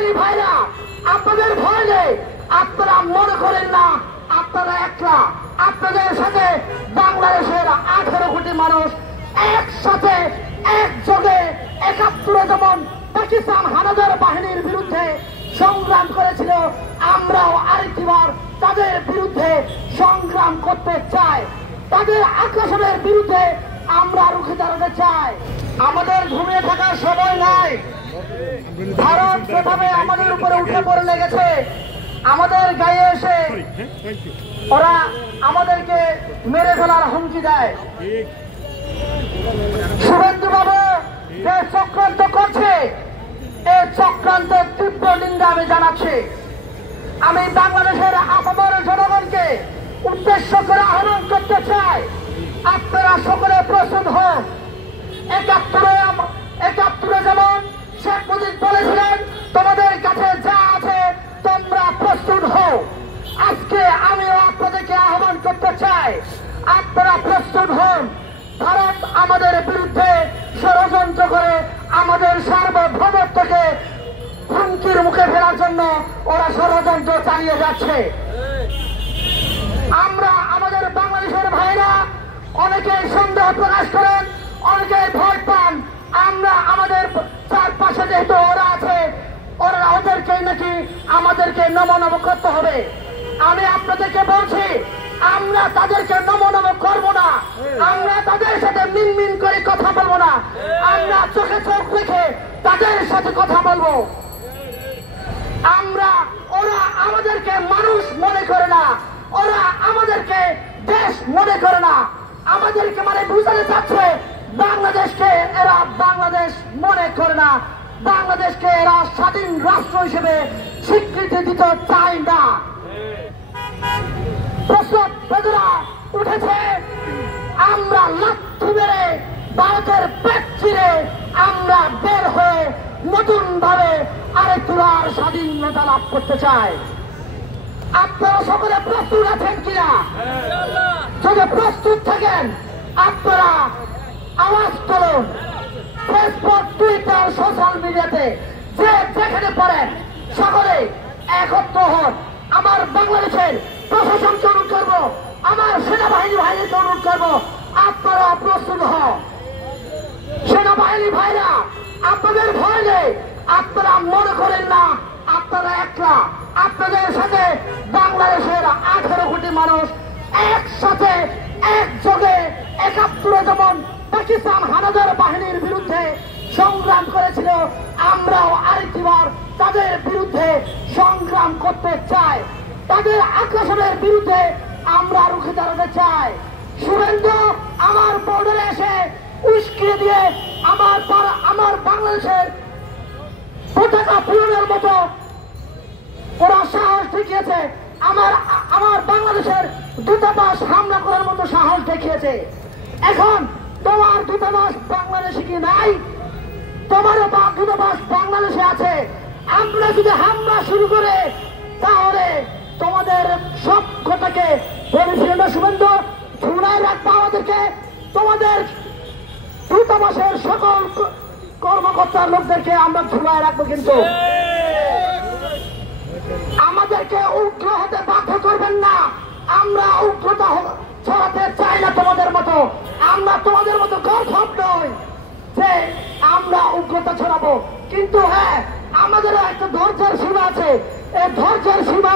বাঙালি ভাইরা, আপনাদের ভয় নেই। আপনারা মনে করেন না আপনারা একলা। আপনাদের সাথে বাংলাদেশের 18 কোটি মানুষ একসাথে একযোগে 71 যেমন পাকিস্তান হানাদার বাহিনীর বিরুদ্ধে সংগ্রাম করেছিল, আমরাও আরেকটিবার তাদের বিরুদ্ধে সংগ্রাম করতে চাই। তাদের আগ্রাসনের বিরুদ্ধে আমরা রুখে দাঁড়াতে চাই। আমাদের ঘুমিয়ে থাকার সময় নাই। ভারত যেভাবে আমাদের উপরে উঠে পড়ে লেগেছে, আমাদের গায়ে এসে ওরা আমাদেরকে মেরে ফেলার হুমকি দেয়। শুভেন্দু বাবু যে চক্রান্ত করছে, এই চক্রান্তের তীব্র নিন্দা আমি জানাচ্ছি। আমি বাংলাদেশের আপামর জনগণকে উদ্দেশ্য করে আহ্বান করতে চাই, আপনারা সকলে প্রস্তুত হন। 71 যেমন শেখ মুজিব বলেছিলেন, তোমাদের কাছে যা আছে তোমরা প্রস্তুত হও। আজকে আমিও আপনাদেরকে আহ্বান করতে চাই, আপনারা প্রস্তুত হন। ভারত আমাদের বিরুদ্ধে ষড়যন্ত্র করে আমাদের সার্বভৌমত্বকে হুমকির মুখে ফেলার জন্য ওরা ষড়যন্ত্র চালিয়ে যাচ্ছে। আমরা আমাদের বাংলাদেশের ভাইরা অনেকে সন্দেহ প্রকাশ করেন, অনেকে ভয় পান। আমরা আমাদের চারপাশে যেহেতু ওরা আছে, ওরা ওদেরকেই নাকি আমাদেরকে নমনম করতে হবে। আমি আপনাদেরকে বলছি, আমরা তাদেরকে নমনম করব না, আমরা তাদের সাথে মিনমিন করে কথা বলবো না, আমরা চোখে চোখ রেখে তাদের সাথে কথা বলবো। ওরা আমাদেরকে মানুষ মনে করে না, ওরা আমাদেরকে দেশ মনে করে না। আমাদেরকে মানে বুঝাতে চাচ্ছে বাংলাদেশকে এরা বাংলাদেশ মনে করে না, বাংলাদেশকে এরা স্বাধীন রাষ্ট্র হিসেবে স্বীকৃতি দিতে চায় না। প্রশ্ন বেদনা উঠেছে, আমরা লাথি মেরে ভারতের পেট চিরে আমরা বের হয়ে নতুন ভাবে আরেকবার স্বাধীনতা লাভ করতে চাই। আপনারা সকলে প্রস্তুত আছেন কিনা? যদি প্রস্তুত থাকেন আপনারা আওয়াজ করুন। ফেসবুক, টুইটার, সোশ্যাল মিডিয়াতে যে যেখানে পারেন সকলে একত্র হন। আমার বাংলাদেশের প্রশাসনকে অনুরোধ করবো, আমার সেনাবাহিনী ভাইদেরকে অনুরোধ করবো, আপনারা প্রস্তুত হন। সেনাবাহিনী ভাইরা, আপনাদের ভয় নেই। আপনারা মনে করেন না আপনারা একলা। আপনাদের সাথে বাংলাদেশের 18 কোটি মানুষ একসাথে একযোগে 71 যেমন পাকিস্তান হানাদার বাহিনীর বিরুদ্ধে সংগ্রাম করেছিল, আমরাও আরেকটিবার তাদের বিরুদ্ধে সংগ্রাম করতে চাই। তাদের আগ্রাসনের বিরুদ্ধে আমরা রুখে দাঁড়াতে চাই। শুভেন্দু আমার বর্ডারে এসে উস্কিয়ে দিয়ে আমার বাংলাদেশের পতাকা পুরনের মতো ওরা সাহস দেখিয়েছে। আমার বাংলাদেশের দূতাবাস হামলা করার মতো সাহস দেখিয়েছে। এখন তোমার দূতাবাস বাংলাদেশে কি নাই? তোমারও দূতাবাস বাংলাদেশে আছে। আমরা যদি হামলা শুরু করে তাহলে তোমাদের সব কথাকে বলেছিল শুভেন্দু, ঝুলায় রাখবো আমাদেরকে। তোমাদের দূতাবাসের সকল কর্মকর্তার লোকদেরকে আমরা ঝুলায় রাখবো, কিন্তু আমাদেরকে উগ্র হতে বাধ্য করবেন না। আমরা উগ্রতা ছড়াতে চাই না তোমাদের মতো। আমরা তোমাদের মতো গর্ধব নই যে আমরা উগ্রতা ছড়াবো, কিন্তু হ্যাঁ আমাদেরও একটা ধৈর্যের সীমা আছে। এই ধৈর্যের সীমা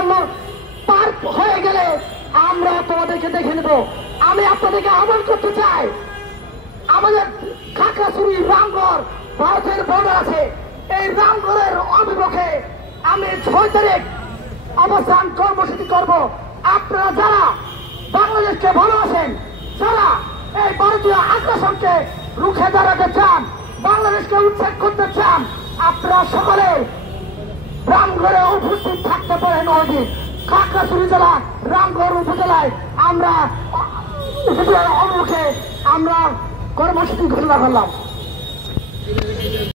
পার হয়ে গেলে আমরা তোমাদেরকে দেখে নেব। আমি আপনাদেরকে আহ্বান করতে চাই, আমাদের খাগড়াছড়ি রামগড় ভারতের বর্ডার আছে, এই রামগড়ের অভিমুখে আমি 6 তারিখ অবস্থান কর্মসূচি করব। আপনারা যারা বাংলাদেশকে ভালোবাসেন, যারা এই ভারতীয় আগ্রাসনকে রুখে দাঁড়াতে চান, বাংলাদেশকে উচ্ছেদ করতে চান, আপনারা সকলে রামগড়ে উপস্থিত থাকতে পারেন। ওই দিন খাগড়াছড়ি জেলা রামগড় উপজেলায় আমরা উপজেলার অভিমুখে আমরা কর্মসূচি ঘোষণা করলাম।